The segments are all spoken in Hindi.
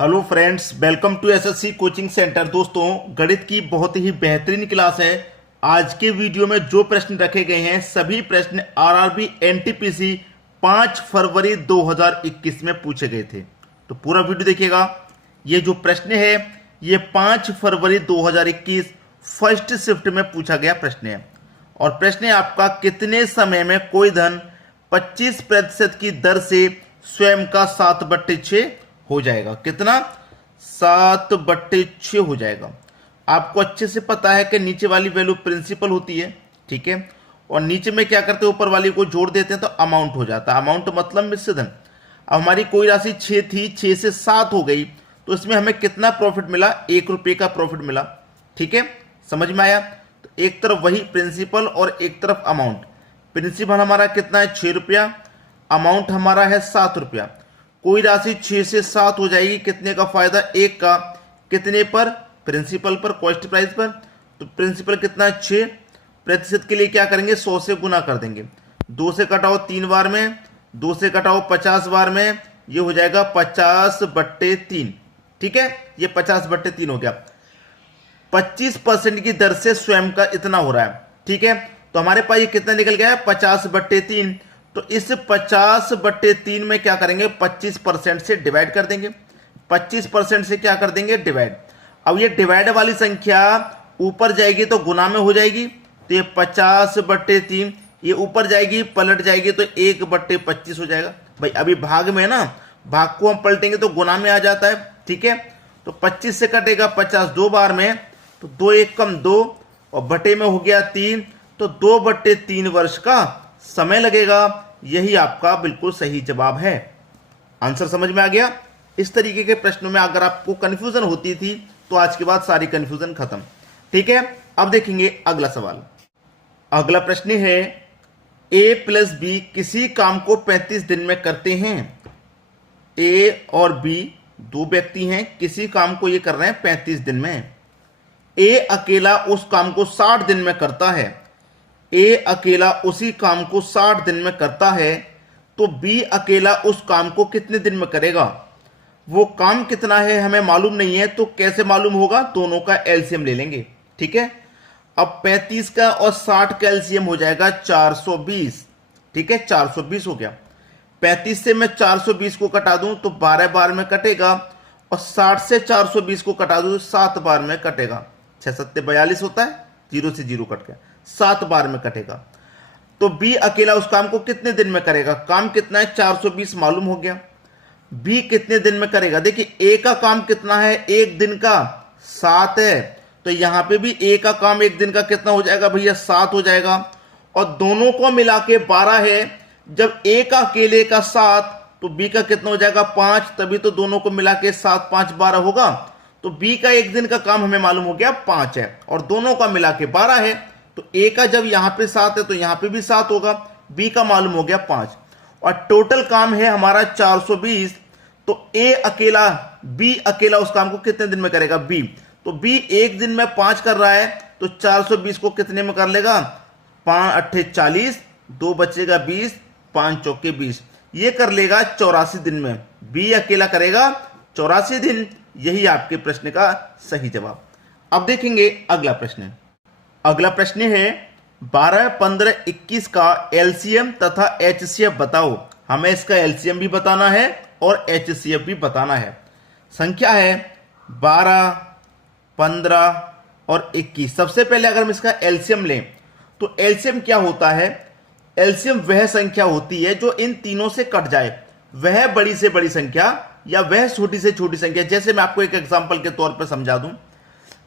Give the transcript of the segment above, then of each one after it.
Hello friends, welcome to SSC coaching centre. दोस्तों, गणित की बहुत ही बेहतरीन क्लास है। आज के वीडियो में जो प्रश्न रखे गए हैं सभी प्रश्न आरआरबी एनटीपीसी 5 फरवरी 2021 में पूछे गए थे। तो पूरा वीडियो देखिएगा। ये जो प्रश्न है ये 5 फरवरी 2021 फर्स्ट शिफ्ट में पूछा गया प्रश्न है। और प्रश्न है आपका, कितने समय में कोई धन 25% की दर से स्वयं का 7/6 हो जाएगा। कितना? 7/6 हो जाएगा। आपको अच्छे से पता है कि नीचे वाली वैल्यू प्रिंसिपल होती है, ठीक है, और नीचे में क्या करते हैं, ऊपर वाली को जोड़ देते हैं तो अमाउंट हो जाता है। अमाउंट मतलब मिश्र धन। अब हमारी कोई राशि 6 थी, 6 से 7 हो गई, तो इसमें हमें कितना प्रॉफिट मिला? 1 रुपये का प्रॉफिट मिला। ठीक है, समझ में आया? तो एक तरफ वही प्रिंसिपल और एक तरफ अमाउंट। प्रिंसिपल हमारा कितना है? 6 रुपया। अमाउंट हमारा है 7 रुपया। कोई राशि 6 से 7 हो जाएगी, कितने का फायदा? 1 का। कितने पर? प्रिंसिपल पर, कॉस्ट प्राइस पर। तो प्रिंसिपल कितना है? 6। प्रतिशत के लिए क्या करेंगे? 100 से गुना कर देंगे। 2 से कटाओ 3 बार में, 2 से कटाओ 50 बार में, ये हो जाएगा 50/3। ठीक है, ये 50/3 हो गया। 25% की दर से स्वयं का इतना हो रहा है। ठीक है, तो हमारे पास ये कितना निकल गया है? 50/3। तो इस 50/3 में क्या करेंगे? 25% से डिवाइड कर देंगे। 25% से क्या कर देंगे? डिवाइड। अब ये डिवाइड वाली संख्या ऊपर जाएगी तो गुना में हो जाएगी, तो ये 50/3 ये ऊपर जाएगी, पलट जाएगी तो 1/25 हो जाएगा। भाई अभी भाग में है ना, भाग को हम पलटेंगे तो गुना में आ जाता है। ठीक है, तो 25 से कटेगा 50 2 बार में, तो 2 1 कम 2 और बटे में हो गया 3, तो 2/3 वर्ष का समय लगेगा। यही आपका बिल्कुल सही जवाब है। आंसर समझ में आ गया? इस तरीके के प्रश्नों में अगर आपको कंफ्यूजन होती थी तो आज के बाद सारी कंफ्यूजन खत्म। ठीक है, अब देखेंगे अगला सवाल। अगला प्रश्न है, a + b किसी काम को 35 दिन में करते हैं। a और b दो व्यक्ति हैं, किसी काम को ये कर रहे हैं 35 दिन में। a अकेला उस काम को 60 दिन में करता है। ए अकेला उसी काम को 60 दिन में करता है, तो बी अकेला उस काम को कितने दिन में करेगा? वो काम कितना है हमें मालूम नहीं है, तो कैसे मालूम होगा? दोनों का एलसीएम ले लेंगे। ठीक है, अब 35 का और 60 का एलसीएम हो जाएगा 420। ठीक है, 420 हो गया। 35 से मैं 420 को कटा दूं तो 12 बार में कटेगा, और 60 से 420 को कटा दूं तो 7 बार में कटेगा। 6 7 42 होता है, 0 से 0 कट गया, 7 बार में कटेगा। तो बी अकेला उस काम को कितने दिन में करेगा? काम कितना है? 420 मालूम हो गया। बी कितने दिन में करेगा? देखिए ए का काम कितना है? 1 दिन का 7 है, तो यहां पे भी ए का काम 1 दिन का कितना हो जाएगा भैया? 7 हो जाएगा। और दोनों को मिला के 12 है। जब ए का अकेले का 7 तो बी का कितना हो जाएगा? 5। तभी तो दोनों को मिला के 7 5 12 होगा। तो बी का 1 दिन का काम हमें मालूम हो गया 5 है, और दोनों का मिला के 12 है। तो ए का जब यहां पे 7 है तो यहां पे भी 7 होगा। बी का मालूम हो गया 5, और टोटल काम है हमारा 420। तो ए अकेला, बी अकेला उस काम को कितने दिन में करेगा? बी, तो बी 1 दिन में 5 कर रहा है, तो 420 को कितने में कर लेगा? 5 8 40, 2 बचेगा 20, 5 चौके 20, ये कर लेगा 84 दिन में। बी अकेला करेगा 84 दिन। यही आपके प्रश्न का सही जवाब। अब देखेंगे अगला प्रश्न। अगला प्रश्न है, 12 15 21 का एलसीएम तथा एचसीएफ बताओ। हमें इसका एलसीएम भी बताना है और एचसीएफ भी बताना है। संख्या है 12 15 और 21। सबसे पहले अगर हम इसका एलसीएम लें तो एलसीएम क्या होता है? एलसीएम वह संख्या होती है जो इन तीनों से कट जाए, वह बड़ी से बड़ी संख्या या वह छोटी से छोटी संख्या। जैसे मैं आपको एक एग्जांपल के तौर पर समझा दूं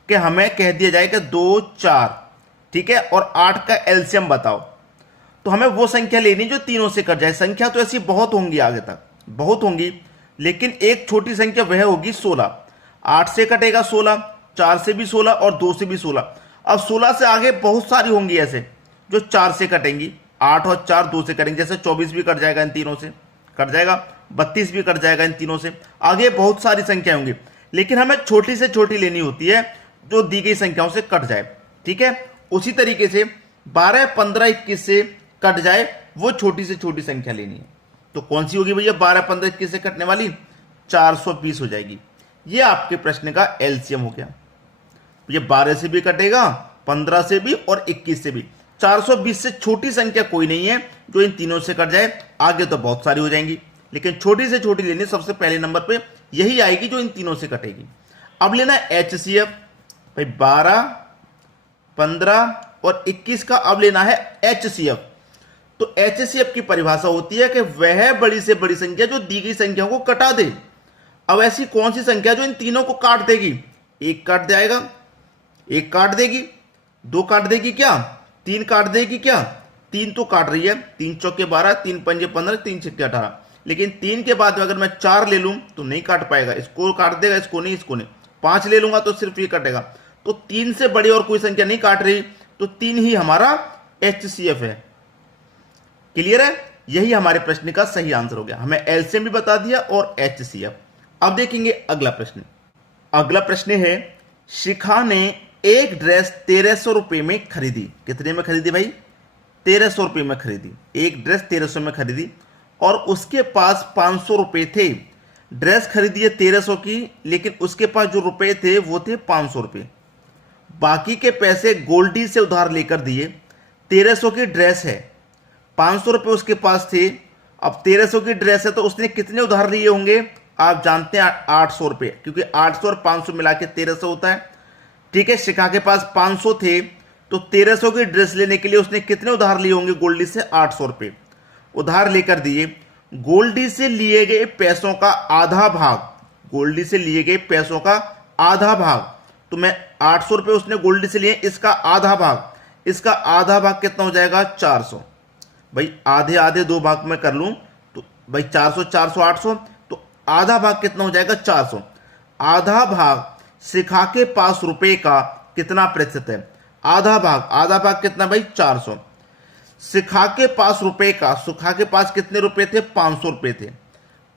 कि हमें कह दिया जाए कि 2 4, ठीक है, और 8 का एलसीएम बताओ, तो हमें वो संख्या लेनी जो तीनों से कट जाए। संख्या तो ऐसी बहुत होंगी, आगे तक बहुत होंगी, लेकिन एक छोटी संख्या वह होगी 16। 8 से कटेगा 16, 4 से भी 16 और 2 से भी 16। अब 16 से आगे बहुत सारी होंगी ऐसे जो 4 से कटेंगी। 8 और 4 2 से कटेंगे, जैसे 24 भी कट जाएगा, इन तीनों से कट जाएगा। 32 भी कट जाएगा, इन तीनों से। आगे बहुत सारी संख्याएं होंगी, लेकिन हमें छोटी से छोटी लेनी होती है जो दी गई संख्याओं से कट जाए। ठीक है, उसी तरीके से 12 15 21 से कट जाए वो छोटी से छोटी संख्या लेनी है। तो कौन सी होगी भैया? 12 15 21 से कटने वाली 420 हो जाएगी। ये आपके प्रश्न का एलसीएम हो गया। ये 12 से भी कटेगा, 15 से भी और 21 से भी। 420 से छोटी संख्या कोई नहीं है जो इन तीनों से कट जाए। आगे तो बहुत सारी हो जाएंगी, लेकिन छोटी से छोटी लेनी सबसे पहले नंबर पे यही आएगी जो इन तीनों से कटेगी। अब लेना एचसीएफ भाई 12, 15 और 21 का। अब लेना है एचसीएफ। तो एचसीएफ की परिभाषा होती है कि वह बड़ी से बड़ी संख्या जो दी गई संख्याओं को कटा दे। अब ऐसी कौन सी संख्या जो इन तीनों को काट देगी? एक काट जाएगा, एक काट देगी, दो काट देगी क्या, तीन काट देगी क्या? तीन तो काट रही है, 3 चौके 12, 3 पंजे 15, 3 छक्के 18। लेकिन 3 के बाद अगर मैं 4 ले लूं तो नहीं काट पाएगा, इसको काट देगा, इसको नहीं, इसको नहीं। 5 ले लूंगा तो सिर्फ ये कटेगा। तो 3 से बड़ी और कोई संख्या नहीं काट रही, तो 3 ही हमारा एचसीएफ है। क्लियर है? यही हमारे प्रश्न का सही आंसर हो गया। हमें एलसीएम भी बता दिया और एचसीएफ। अब देखेंगे अगला प्रश्न। अगला प्रश्न है, शिखा ने एक ड्रेस 1300 रुपए में खरीदी। कितने में खरीदी भाई? 1300 रुपए में खरीदी। एक ड्रेस 1300 में खरीदी और उसके पास 500 रुपए थे। ड्रेस खरीदी है 1300 की, लेकिन उसके पास जो रुपए थे वो थे 500 रुपए। बाकी के पैसे गोल्डी से उधार लेकर दिए। 1300 की ड्रेस है, 500 रुपए उसके पास थे। अब 1300 की ड्रेस है तो उसने कितने उधार लिए होंगे? आप जानते हैं 800 रुपए, क्योंकि 800 और 500 मिला के 1300 होता है। ठीक है, शिखा के पास 500 थे तो 1300 की ड्रेस लेने के लिए उसने कितने उधार लिए होंगे? गोल्डी से 800 रुपए उधार लेकर दिए। गोल्डी से लिए गए पैसों का आधा भाग, गोल्डी से लिए गए पैसों का आधा भाग, तो मैं 800 रुपए उसने गोल्डी से लिए, इसका आधा भाग, इसका आधा भाग कितना हो जाएगा? 400। भाई आधे आधे दो भाग में कर लूं तो भाई 400, 400, 800, तो आधा भाग कितना हो जाएगा? 400। आधा भाग शिखा के पास रुपए का कितना प्रतिशत है? आधा भाग, आधा भाग कितना भाई? 400। शिखा के पास रुपए का, शिखा के पास कितने रुपए थे? 500 रुपए थे।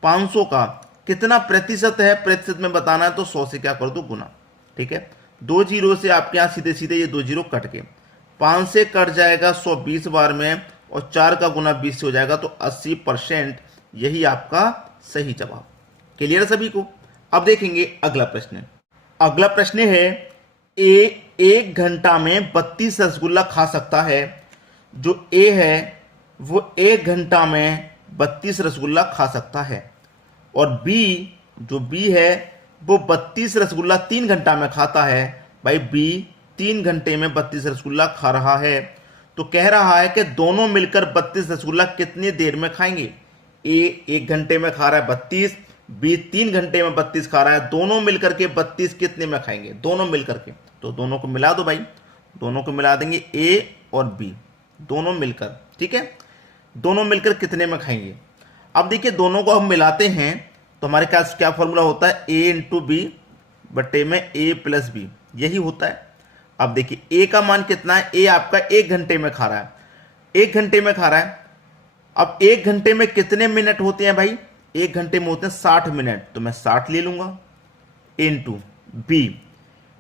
500 का कितना प्रतिशत है? प्रतिशत में बताना है तो 100 से क्या कर दो? गुना। ठीक है, 2 जीरो से आपके यहां सीधे सीधे ये 2 जीरो कट के 5 से कट जाएगा 120 बार में, और 4 का गुना 20 से हो जाएगा, तो 80%। यही आपका सही जवाब। क्लियर सभी को? अब देखेंगे अगला प्रश्न। अगला प्रश्न है, ए 1 घंटा में 32 रसगुल्ला खा सकता है। जो ए है वो 1 घंटा में 32 रसगुल्ला खा सकता है, और बी, जो बी है वो 32 रसगुल्ला 3 घंटा में खाता है। भाई बी 3 घंटे में 32 रसगुल्ला खा रहा है, तो कह रहा है कि दोनों मिलकर 32 रसगुल्ला कितनी देर में खाएंगे? ए 1 घंटे में खा रहा है 32, बी 3 घंटे में 32 खा रहा है, दोनों मिलकर के 32 कितने में खाएंगे? दोनों मिलकर के, तो दोनों को मिला दो भाई, दोनों को मिला देंगे, ए और बी दोनों मिलकर। ठीक है, दोनों मिलकर कितने में खाएंगे? अब देखिए, दोनों को हम मिलाते हैं तो हमारे पास क्या फॉर्मूला होता है? ए इंटू बी बटे में ए प्लस बी, यही होता है। अब देखिए, ए का मान कितना है? ए आपका 1 घंटे में खा रहा है, 1 घंटे में खा रहा है। अब 1 घंटे में कितने मिनट होते हैं भाई? 1 घंटे में होते हैं 60 मिनट, तो मैं 60 ले लूंगा। इंटू बी,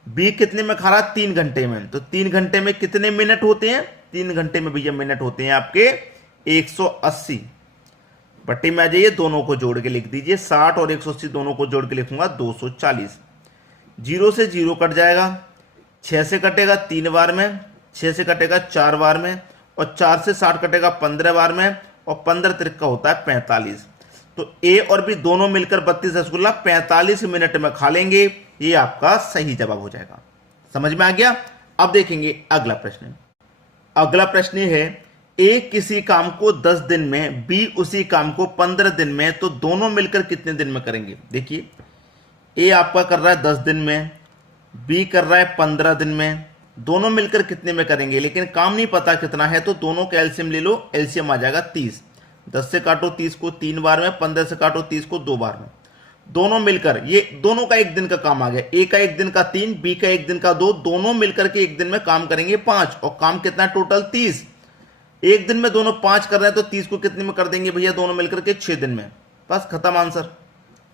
बी कितने में खा रहा है? 3 घंटे में, तो 3 घंटे में कितने मिनट होते हैं? 3 घंटे में भैया मिनट होते हैं आपके 180। बट्टी में आ जाइए, दोनों को जोड़ के लिख दीजिए, 60 और 180 दोनों को जोड़ के लिखूंगा 240। 0 से 0 कट जाएगा, 6 से कटेगा 3 बार में, 6 से कटेगा 4 बार में, और 4 से 60 कटेगा 15 बार में, और 15 त्रिक का होता है 45। तो ए और बी दोनों मिलकर 32 रसगुल्ला 45 मिनट में खा लेंगे। ये आपका सही जवाब हो जाएगा। समझ में आ गया? अब देखेंगे अगला प्रश्न। अगला प्रश्न है, ए किसी काम को 10 दिन में, बी उसी काम को 15 दिन में, तो दोनों मिलकर कितने दिन में करेंगे? देखिए, ए आपका कर रहा है 10 दिन में, बी कर रहा है 15 दिन में, दोनों मिलकर कितने में करेंगे? लेकिन काम नहीं पता कितना है, तो दोनों का एलसीएम ले लो, एलसीएम आ जाएगा 30। 10 से काटो 30 को 3 बार में, 15 से काटो 30 को 2 बार में, दोनों मिलकर, ये दोनों का 1 दिन का काम आ गया। ए का 1 दिन का 3, बी का 1 दिन का 2, दोनों मिलकर के 1 दिन में काम करेंगे 5, और काम कितना टोटल? 30। 1 दिन में दोनों 5 कर रहे हैं, तो 30 को कितने में कर देंगे भैया? दोनों मिलकर के 6 दिन में। बस खत्म आंसर।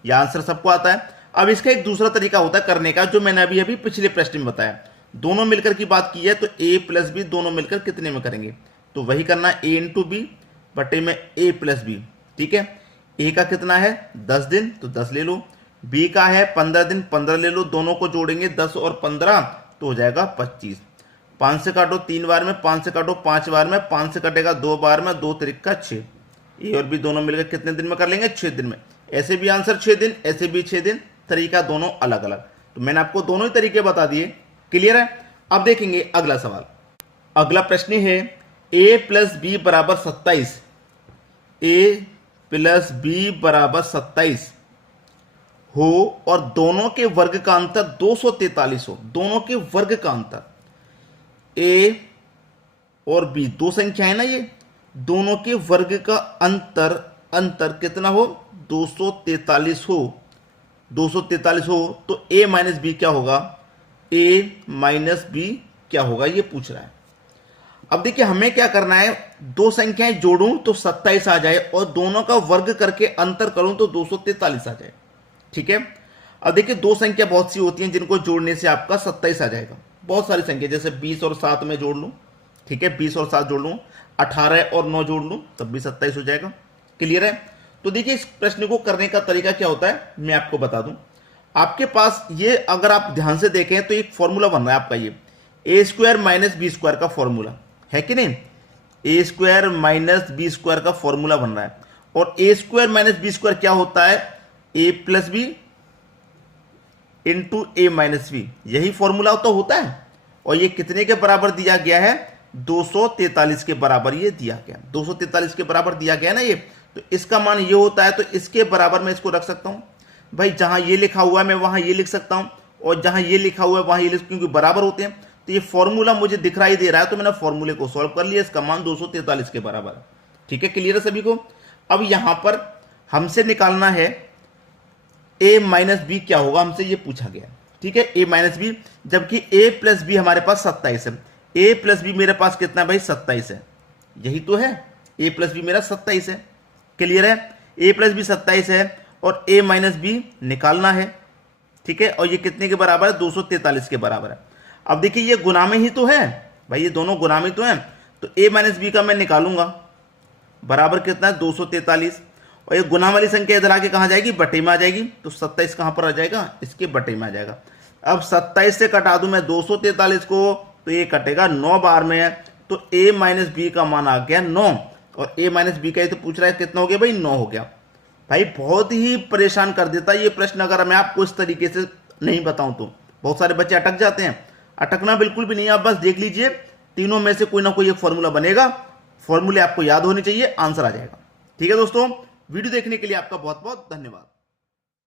यह आंसर सबको आता है। अब इसका एक दूसरा तरीका होता है करने का, जो मैंने अभी पिछले प्रश्न में बताया। दोनों मिलकर की बात की है, तो ए प्लस बी दोनों मिलकर कितने में करेंगे? तो वही करना, ए इंटू बी बटे में ए प्लस बी। ठीक है, ए का कितना है? 10 दिन, तो 10 ले लो। बी का है 15 दिन, 15 ले लो, दोनों को जोड़ेंगे 10 और 15 तो हो जाएगा 25। 5 से काटो 3 बार में, 5 से काटो 5 बार में, 5 से कटेगा 2 बार में, 2 तिरिका 6। ए और बी दोनों मिलकर कितने दिन में कर लेंगे? 6 दिन में। ऐसे भी आंसर 6 दिन, ऐसे भी 6 दिन, तरीका दोनों अलग अलग। तो मैंने आपको दोनों ही तरीके बता दिए। क्लियर है? अब देखेंगे अगला सवाल। अगला प्रश्न है a प्लस बी बराबर 27, a प्लस बी बराबर 27 हो और दोनों के वर्ग का अंतर 243 हो। दोनों के वर्ग का अंतर a और b दो संख्या है ना, ये दोनों के वर्ग का अंतर कितना हो? 243 हो। 243 हो तो a माइनस बी क्या होगा? a माइनस बी क्या होगा ये पूछ रहा है। अब देखिए हमें क्या करना है, दो संख्याएं जोड़ूं तो 27 आ जाए और दोनों का वर्ग करके अंतर करूं तो 243 आ जाए। ठीक है? अब देखिए दो संख्या बहुत सी होती हैं जिनको जोड़ने से आपका 27 आ जाएगा। बहुत सारी संख्या, जैसे 20 और 7 में जोड़ लूं, ठीक है, 20 और 7 जोड़ लूं, 18 और 9 जोड़ लूं, तब भी 27 हो जाएगा। क्लियर है? तो देखिए इस प्रश्न को करने का तरीका क्या होता है मैं आपको बता दूं। आपके पास ये अगर आप ध्यान से देखें तो एक फॉर्मूला बन रहा है आपका, ये ए स्क्वायर माइनस बी स्क्वायर का फॉर्मूला है कि नहीं? ए स्क्वायर माइनस बी स्क्वायर का फॉर्मूला बन रहा है। और ए स्क्वायर माइनस बी स्क्वायर क्या होता है? ए प्लस बी इंटू ए माइनस बी, यही फॉर्मूला तो होता है। और ये कितने के बराबर दिया गया है? 243 के बराबर ये दिया गया, 243 के बराबर दिया गया ना ये। तो इसका मान ये होता है, तो इसके बराबर मैं इसको रख सकता हूं। भाई जहां ये लिखा हुआ है मैं वहां ये लिख सकता हूं, और जहां ये लिखा हुआ है वहां ये लिख, क्योंकि बराबर होते हैं। तो ये फॉर्मूला मुझे दिखाई दे रहा है, तो मैंने फॉर्मूले को सॉल्व कर लिया, इसका मान 243 के बराबर है। ठीक है? क्लियर है सभी को? अब यहां पर हमसे निकालना है a माइनस बी क्या होगा, हमसे ये पूछा गया। ठीक है? a माइनस बी, जबकि a प्लस बी हमारे पास 27 है। a प्लस बी मेरे पास कितना है भाई? 27 है। यही तो है, a प्लस बी मेरा 27 है। क्लियर है? a प्लस बी 27 है और a माइनस बी निकालना है। ठीक है? और ये कितने के बराबर है? 243 के बराबर है। अब देखिए ये गुना में ही तो है भाई, ये दोनों गुना में तो है। तो a माइनस बी का मैं निकालूंगा, बराबर कितना है? 243। और ये गुना वाली संख्या इधर आके कहां जाएगी? बटे में आ जाएगी। तो 27 कहां पर आ जाएगा? इसके बटे में आ जाएगा। अब 27 से कटा दूं मैं 243 को, तो ये कटेगा 9 बार में है। तो a माइनस बी का मान आ गया 9, और a माइनस बी का ये तो पूछ रहा है कितना हो गया भाई? 9 हो गया। भाई बहुत ही परेशान कर देता है ये प्रश्न अगर मैं आपको इस तरीके से नहीं बताऊं तो। बहुत सारे बच्चे अटक जाते हैं। अटकना बिल्कुल भी नहीं, आप बस देख लीजिए, तीनों में से कोई ना कोई एक फॉर्मूला बनेगा। फॉर्मूले आपको याद होने चाहिए, आंसर आ जाएगा। ठीक है दोस्तों, वीडियो देखने के लिए आपका बहुत बहुत धन्यवाद।